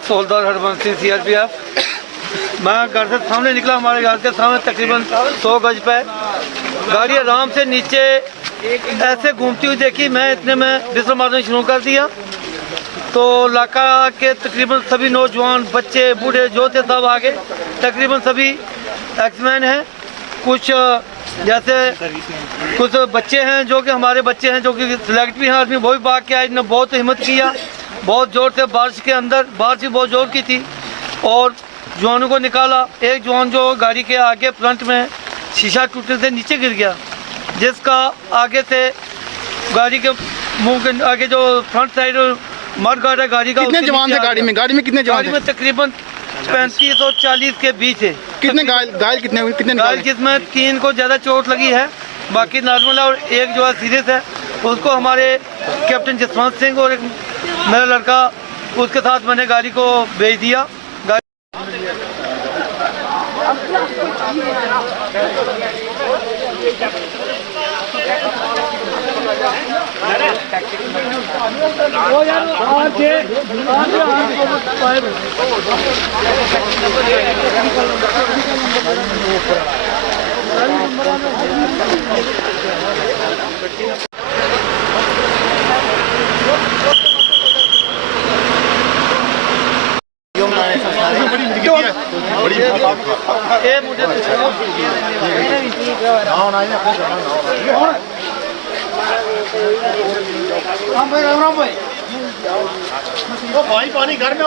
सोलदार हरबंसी CRPF। मैं घर से सामने निकला, हमारे घर के सामने तकरीबन 100 गज पे गाड़ी आराम से नीचे ऐसे घूमती हुई देखी। मैं इतने में बिस्तर मारना शुरू कर दिया तो इलाका के तकरीबन सभी नौजवान, बच्चे, बूढ़े जो थे सब आगे। तकरीबन सभी एक्समैन हैं, कुछ जैसे कुछ बच्चे हैं जो कि हमारे बच्चे हैं जो कि सिलेक्ट भी हैं आदमी, वो भी भाग के आए। इन्होंने बहुत हिम्मत किया, बहुत ज़ोर से बारिश के अंदर, बारिश भी बहुत ज़ोर की थी और जवानों को निकाला। एक जवान जो गाड़ी के आगे फ्रंट में शीशा टूटने से नीचे गिर गया, जिसका आगे से गाड़ी के मुंह के आगे जो फ्रंट साइड मड गार्ड है गाड़ी का। कितने जवान थे गाड़ी में? गाड़ी में कितने जवान थे? गाड़ी में तकरीबन 35 और 40 के बीच है। कितने घायल कितने हुए? कितने घायल जिसमें 3 को ज़्यादा चोट लगी है, बाकी नॉर्मल है और एक जो है सीरियस है। उसको हमारे कैप्टन जसवंत सिंह और एक मेरा लड़का उसके साथ मैंने गाड़ी को भेज दिया। भाई पानी घर में